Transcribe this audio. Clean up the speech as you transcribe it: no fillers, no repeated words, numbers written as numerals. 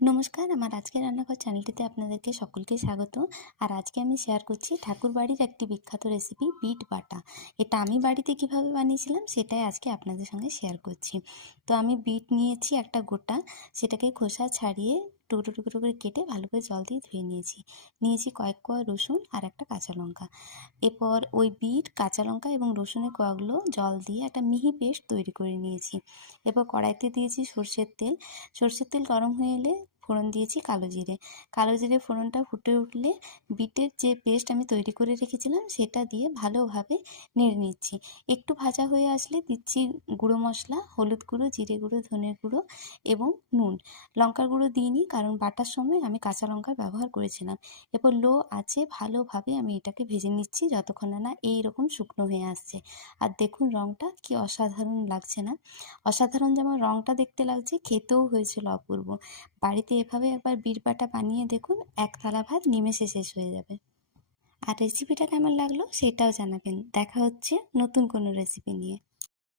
নমস্কার, আমার আজকের রান্নাঘর চ্যানেলটিতে আপনাদেরকে সকলকে স্বাগত। আর আজকে আমি শেয়ার করছি ঠাকুরবাড়ির একটি বিখ্যাত রেসিপি বিট বাটা। এটা আমি বাড়িতে কিভাবে বানিয়েছিলাম সেটাই আজকে আপনাদের সঙ্গে শেয়ার করছি। তো আমি বিট নিয়েছি একটা গোটা, সেটাকে খোসা ছাড়িয়ে টুকরো টুকরো করে কেটে ভালো করে জল দিয়ে ধুয়ে নিয়েছি কয়েক কোয়া রসুন আর একটা কাঁচা লঙ্কা। এরপর ওই বিট, কাঁচা লঙ্কা এবং রসুনের কোয়াগুলো জল দিয়ে একটা মিহি পেস্ট তৈরি করে নিয়েছি। এরপর কড়াইতে দিয়েছি সর্ষের তেল গরম হয়ে এলে ফোড়ন দিয়েছি কালো জিরে ফোড়নটা ফুটে উঠলে বিটের যে পেস্ট আমি তৈরি করে রেখেছিলাম সেটা দিয়ে ভালোভাবে নেড়ে নিচ্ছি। একটু ভাজা হয়ে আসলে দিচ্ছি গুঁড়ো মশলা, হলুদ গুঁড়ো, জিরে গুঁড়ো, ধনে গুঁড়ো এবং নুন। লঙ্কার গুঁড়ো দিইনি, কারণ বাটার সময় আমি কাঁচা লঙ্কার ব্যবহার করেছিলাম। এরপর লো আছে ভালোভাবে আমি এটাকে ভেজে নিচ্ছি যতক্ষণ না এইরকম শুকনো হয়ে আসছে। আর দেখুন রঙটা কি অসাধারণ লাগছে না? অসাধারণ যেমন রঙটা দেখতে লাগছে, খেতেও হয়েছিল অপূর্ব। বাড়িতে এভাবে একবার বিট বাটা বানিয়ে দেখুন, এক থালা ভাত নিমেষে শেষ হয়ে যাবে। আর রেসিপিটা কেমন লাগলো সেটাও জানাবেন। দেখা হচ্ছে নতুন কোনো রেসিপি নিয়ে।